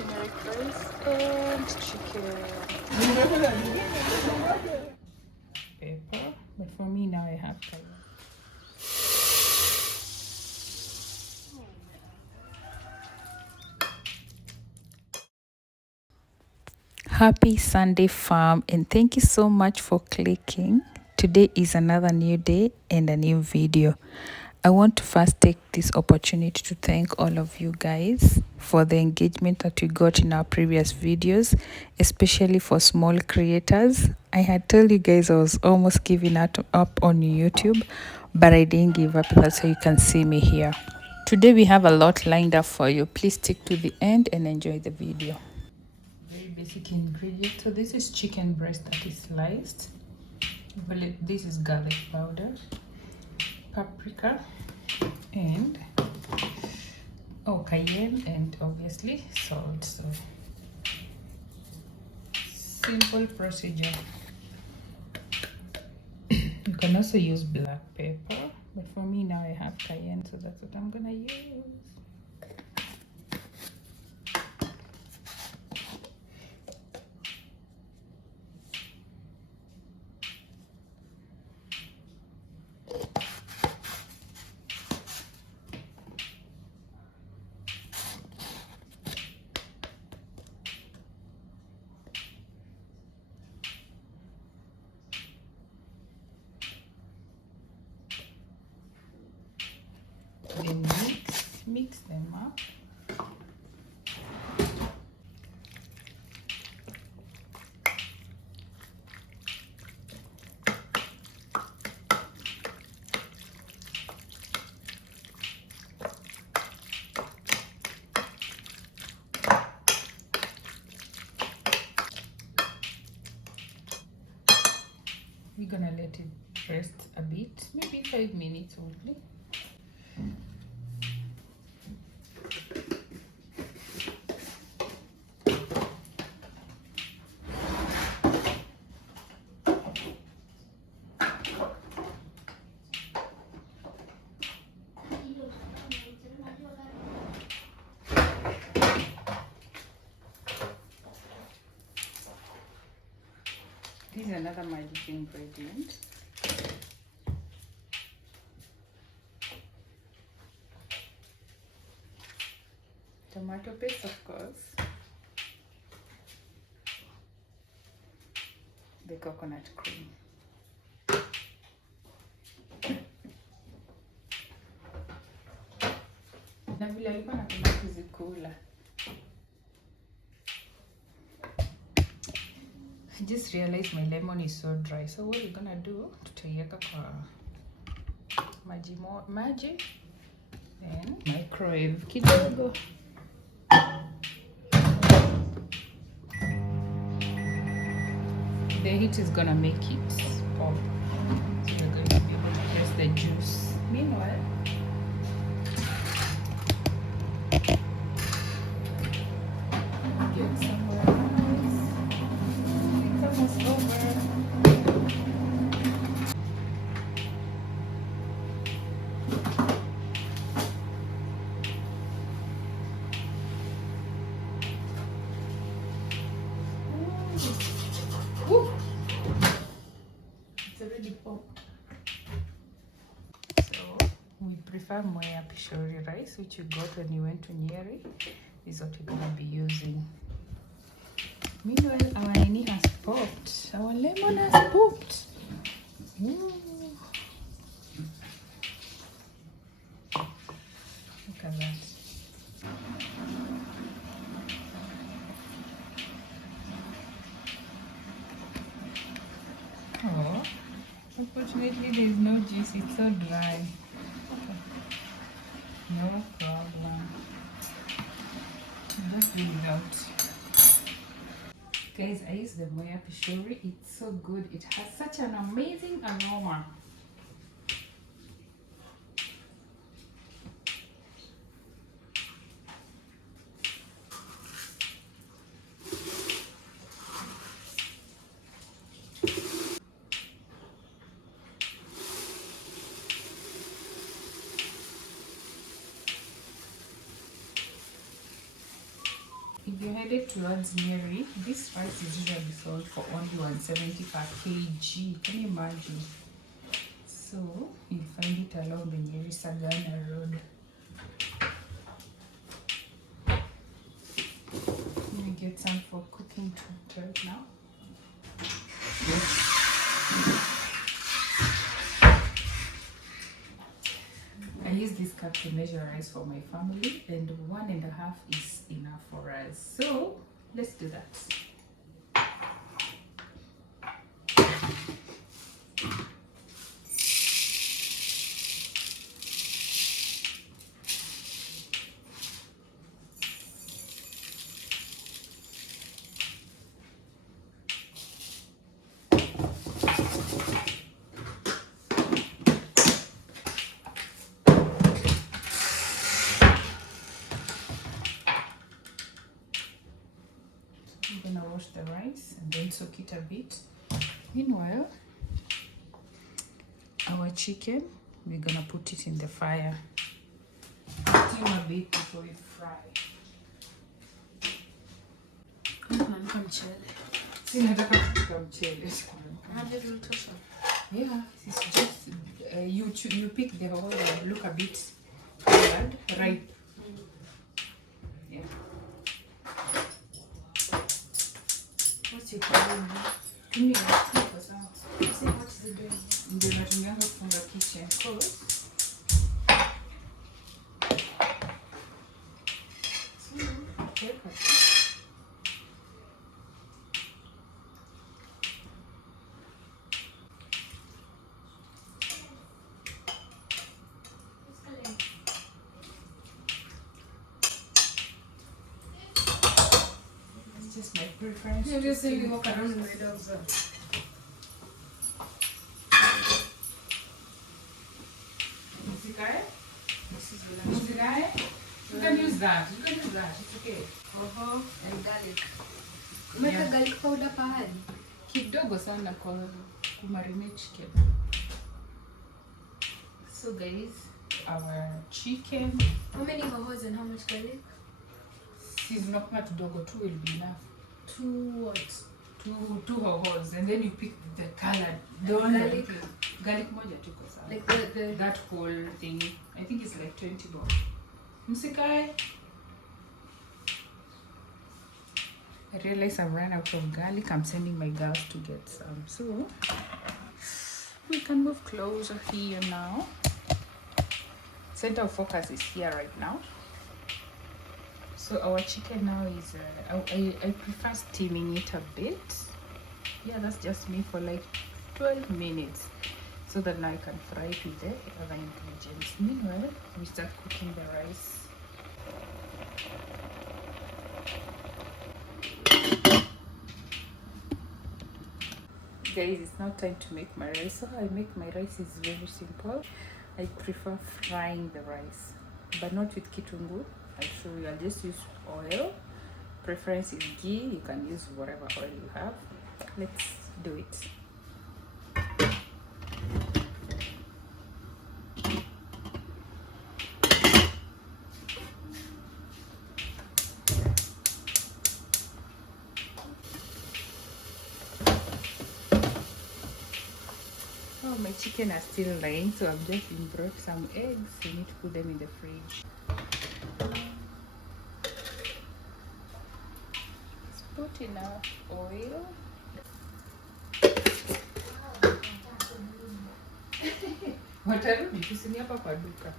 turmeric rice and chicken. Pepper, but for me now I have cayenne. Happy Sunday, fam, and thank you so much for clicking. Today is another new day and a new video. I want to first take this opportunity to thank all of you guys for the engagement that we got in our previous videos, especially for small creators. I had told you guys I was almost giving up on YouTube, but I didn't give up. That's why you can see me here. Today we have a lot lined up for you. Please stick to the end and enjoy the video. Very basic ingredient. So this is chicken breast that is sliced. This is garlic powder, paprika, and cayenne, and obviously salt. So simple procedure. You can also use black pepper, but for me now I have cayenne, so that's what I'm gonna use. Then mix them up. We're gonna let it rest a bit, maybe 5 minutes only. This is another magic ingredient. Tomato paste, of course. The coconut cream. Na vile alikuwa anapenda kuzikula. I just realized my lemon is so dry. So what we're gonna do, tutaiweka kwa maji, then microwave kidogo. The heat is gonna make it pop. So we're going to be able to press the juice. Meanwhile, get somewhere else. It's almost over. It's already popped. So we prefer Moya Pishori rice, which you got when you went to Nyeri. This is what we're gonna be using. Meanwhile, our nini has popped. Our lemon has popped. Ooh. Look at that. Oh, unfortunately there is no juice, it's so dry. Okay. No problem. Just leave it out. Guys, I use the Moya Pishori. It's so good. It has such an amazing aroma. you're headed towards Nyeri, this rice is usually sold for only 170 per kg. Can you imagine? So you'll find it along the Nyeri Sagana Road. Let me get some for cooking right now. I use this cup to measure rice for my family, and 1.5 is enough for us. So let's do that. I'm gonna wash the rice and then soak it a bit. Meanwhile, our chicken, we're gonna put it in the fire. Steam a bit before we fry. Sinataka kupika mchele. Yeah, it's just you pick the whole look a bit colored, right? Yeah. What's your problem? Give me a clip or something. You say what is it doing? Ndio natumianga kufunga kitchen cause it's just my preference. You just say you walk around with my dogs. You can use that. You can use that. It's okay. And garlic. Make a garlic powder pahali. Kidogo sana kwa kumarinate chicken. So guys, our chicken. How many hohos and how much garlic? Season kama kidogo, 2 will be enough. 2 what? Two hohos, and then you pick the color. Garlic. Garlic moja tu kwa sawa. Like the that whole thing. I think it's like 20 bob. Msikae. I realize I've run out of garlic. I'm sending my girls to get some. So we can move closer here now. Center of focus is here right now. So our chicken now is, I prefer steaming it a bit. Yeah, that's just me for like 12 minutes. So that now I can fry it with the other ingredients. Meanwhile, we start cooking the rice. Guys, it's now time to make my rice. So I make my rice is very simple. I prefer frying the rice, but not with kitungu. I'll show you. I'll just use oil. Preference is ghee. You can use whatever oil you have. Let's do it. Oh, my chicken are still laying, so I've just broke some eggs. I need to put them in the fridge. Let's put enough oil. Watarudi tusini hapa kwa duka.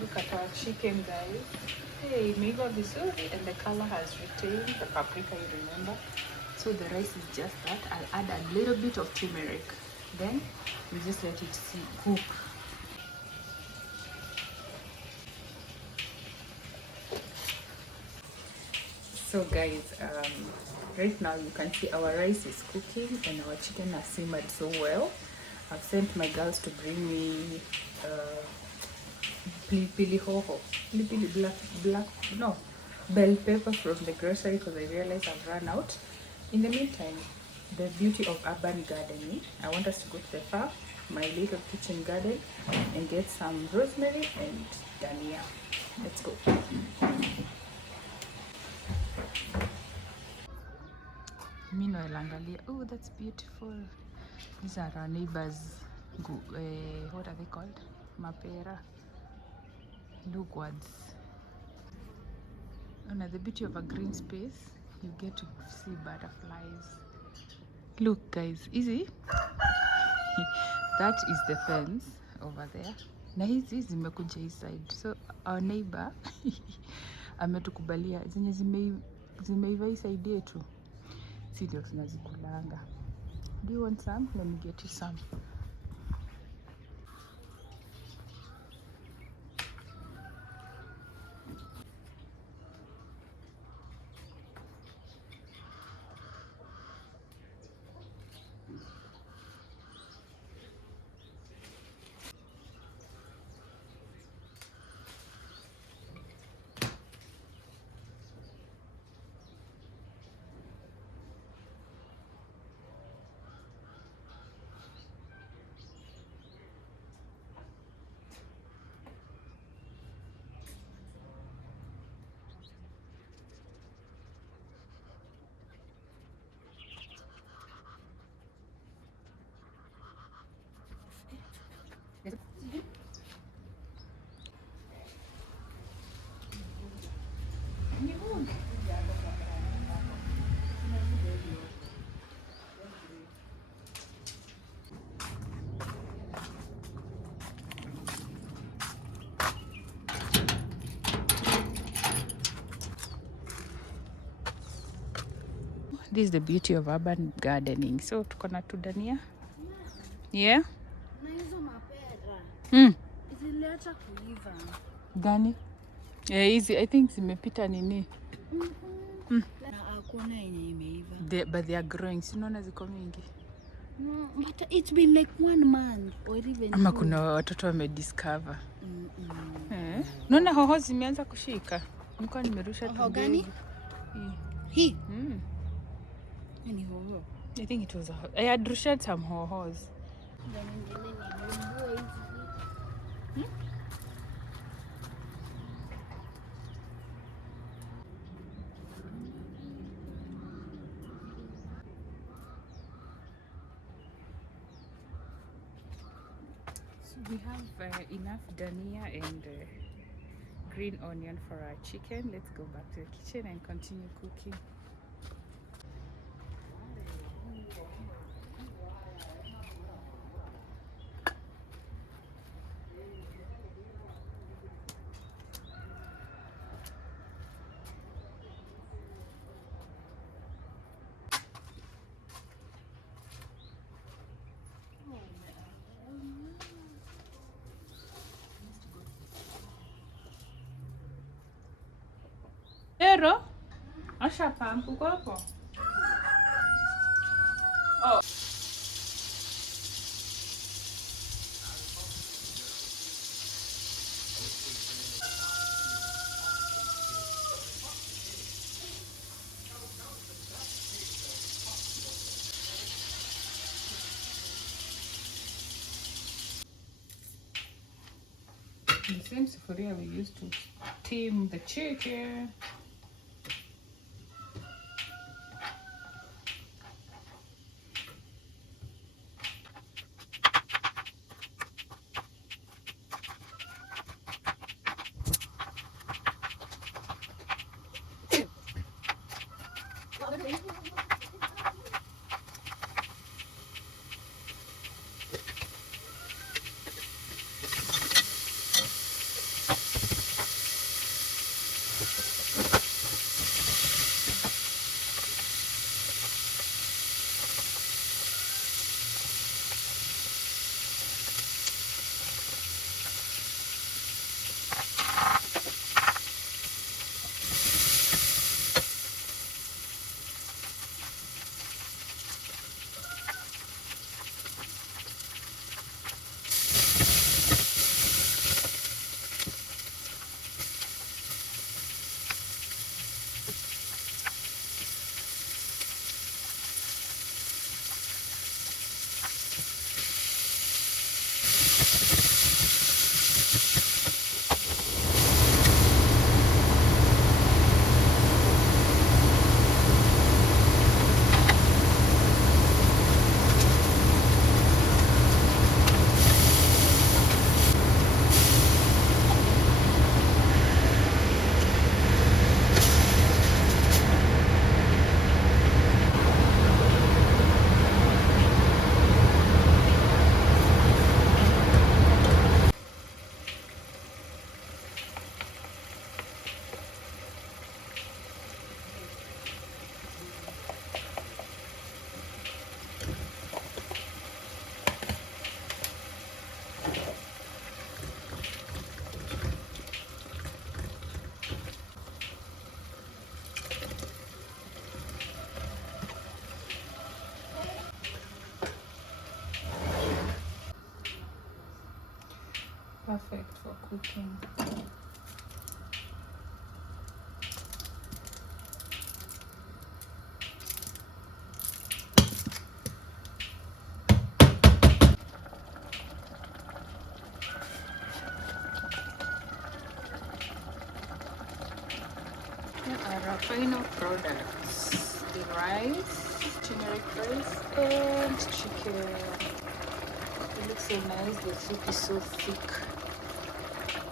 Look at our chicken, guys. Hey, imeiva vizuri, and the color has retained the paprika, you remember. So the rice is just that. I'll add a little bit of turmeric. Then we just let it cook. So guys, Right now you can see our rice is cooking and our chicken has simmered so well. I've sent my girls to bring me pili hoho, pili black, no, bell pepper from the grocery because I realized I've run out. In the meantime, the beauty of urban gardening, I want us to go to the farm, my little kitchen garden, and get some rosemary and dania. Let's go. Meanwhile, Angalia, oh, that's beautiful. These are our neighbors. What are they called? Mapera. Lugwards. And the beauty of a green space, you get to see butterflies. Look, guys, easy. That is the fence over there. Na hizi zimekuja hii side. So our neighbor ametukubalia zenye zimeiva hii side yetu. Si ndio tunazikulanga. Do you want some? Let me get you some. This is the beauty of urban gardening. So tuko na tudania. Yeah. Na hizo mapera. Ziliacha kuiva. Gani? Hizi I think zimepita nini? Na hakuna yenye imeiva. But they are growing. Sinaona ziko mingi. But it's been like 1 month or even Ama 2. kuna watoto wamediscover. Naona hoho zimeanza kushika. Nilikuwa nimerusha tu. Hoho gani? Hii. Ni hoho. I think it was I had rushed some hohos. So we have enough dania and green onion for our chicken. Let's go back to the kitchen and continue cooking. Pero, asha pampu uko hapo. Oh. The same sufuria we used to steam the chicken. perfect for cooking. Here are our final products: the rice, turmeric rice, and chicken. It looks so nice. The soup is so thick.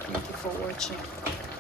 Thank you for watching.